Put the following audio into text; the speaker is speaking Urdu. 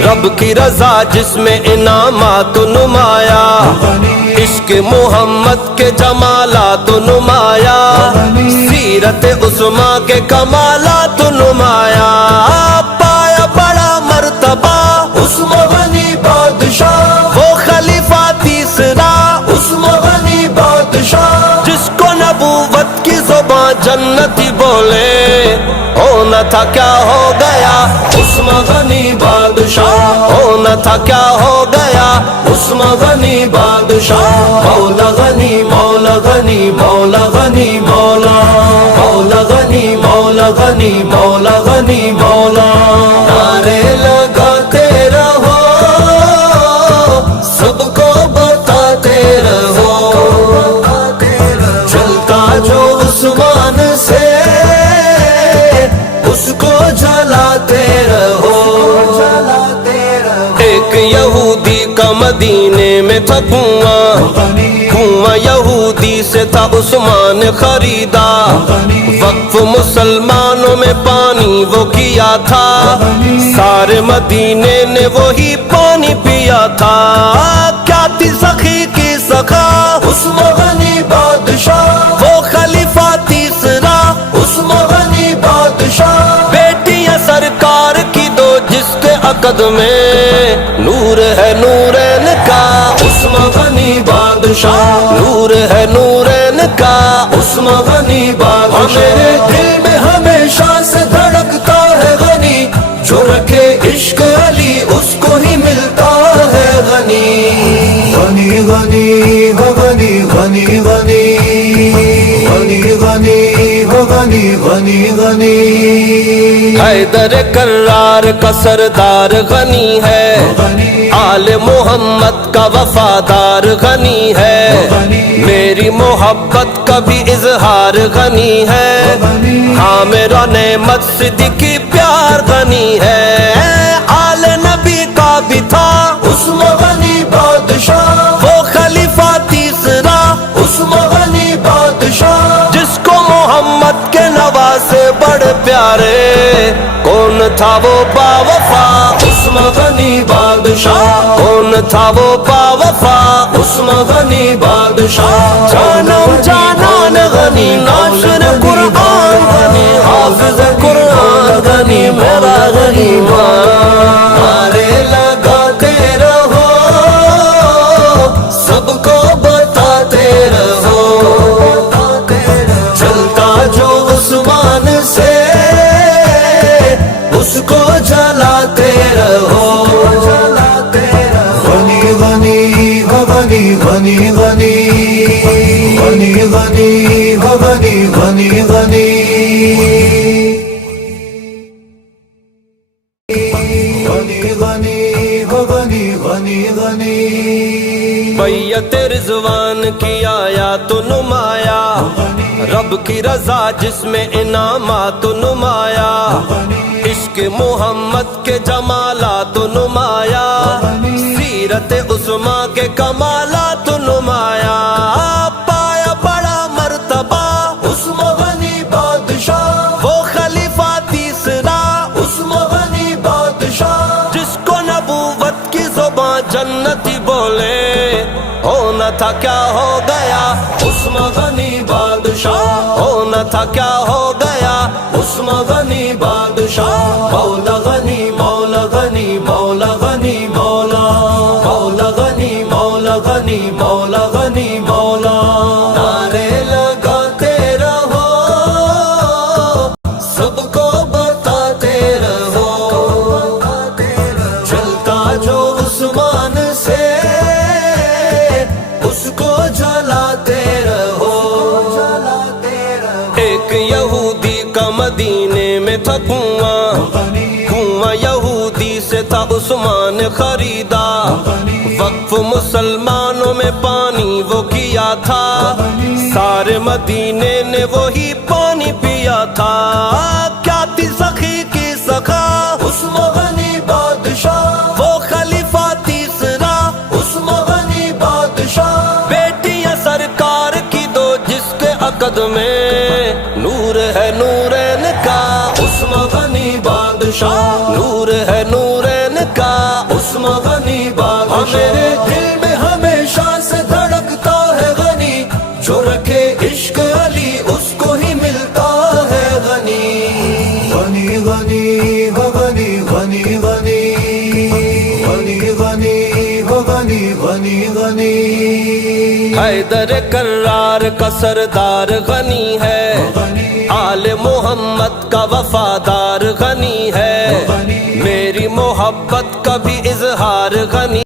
رب کی رضا جس میں انعامات نمایا، عشق محمد کے جمالات نمایا، سیرت عظمیٰ کے کمالات نمایا، پایا بڑا مرتبہ عثمان غنی بادشاہ، وہ خلیفہ تیسرا عثمان غنی بادشاہ، جس کو نبوت کی زبان جنتی بولے، ہونا تھا کیا ہو گیا عثمان غنی بادشاہ، ہونا تھا کیا ہو گیا عثمان غنی بادشاہ، مولا غنی مولا غنی مولا غنی مولا، مولا غنی مولا غنی مولا غنی مولا، نعرے لگاتے رہو سب کو بتاتے رہو، چلتا جو عثمان سے اس کو جلاتے رہو، ایک یہودی کا مدینے میں تھا کنواں یہودی سے تھا عثمان خریدا، وقف مسلمانوں میں پانی وہ کیا تھا، سارے مدینے نے وہی پانی پیا تھا، کیا تھی سخی کی سخا عثمان غنی بادشاہ، وہ خلیفہ تیسرا عثمان غنی بادشاہ، بیٹیاں سرکار کی دو جس کے عقد میں نور ہے نورین کا عثمان غنی بادشاہ، نور ہے نورین کا عثمان غنی بادشاہ، میرے دل میں ہمیشہ سے دھڑکتا ہے غنی، جو رکھے عشق علی اس کو ہی ملتا ہے غنی، غنی غنی غنی غنی غنی غنی غنی غنی غنی غنی، حیدر کرار کا سردار غنی ہے، آل محمد کا وفادار غنی ہے، میری محبت کا بھی اظہار غنی ہے، ہاں میرا نعمت صدیقی پیار غنی ہے، آل نبی کا بھی تھا عثمان غنی بادشاہ، وہ خلیفہ تیسرا عثمان غنی بادشاہ، جس کو محمد کے نواسے بڑے پیارے، کون تھا وہ باوفا عثمان غنی بادشاہ، کون تھا وہ باوفا عثمان غنی بادشاہ، جانم جانان غنی، ناشر قرآن غنی، حافظ قرآن غنی، میرا غنی نعرے لگاتے رہو سب کو بتاتے رہو، چلتا جو عثمان سے اس کو جلاتے رہو، غنی غنی غنی غنی غنی غنی غنی غنی غنی غنی بیعت رضوان کی آیات نمایا، رب کی رضا جس میں انعامات نمایا، عشق محمد کے جمالات نمایا، سیرت عظمیٰ کے کمالات نمایا، پایا بڑا مرتبہ عثمان غنی بادشاہ، وہ خلیفہ تیسرا عثمان غنی بادشاہ، جس کو نبوت کی زبان جنتی بولے، ہونا تھا کیا ہو گیا عثمان غنی بادشاہ، ہونا تھا کیا ہو گیا عثمان غنی بادشاہ، مولا غنی مولا غنی مولا غنی مولا، مولا غنی مولا غنی مولا غنی مولا، نعرے لگاتے رہو سب کو بتاتے رہو، چلتا جو عثمان سے اس کو جلاتے رہو، ایک یہودی کا مدینے میں تھا کنواں یہودی سے تھا عثمان خریدا، وقف مسلمانوں میں پانی وہ کیا تھا، سارے مدینے نے وہی پانی پیا تھا، کیا تھی سخی کی سخا عثمان غنی بادشاہ، وہ خلیفہ تیسرا عثمان غنی بادشاہ، بیٹیاں سرکار کی دو جس کے عقد میں نور ہے نورین کا عثمان غنی بادشاہ، نور ہے نورین کا عثمان غنی بادشاہ، میرے دل میں ہمیشہ سے دھڑکتا ہے غنی، جو رکھے عشق علی اس کو ہی ملتا ہے غنی۔ غنی غنی ہو غنی غنی غنی غنی غنی ہو غنی غنی غنی، حیدر کرار کا سردار غنی ہے، آل محمد کا وفادار غنی ہے، میری محبت کا بھی اظہار غنی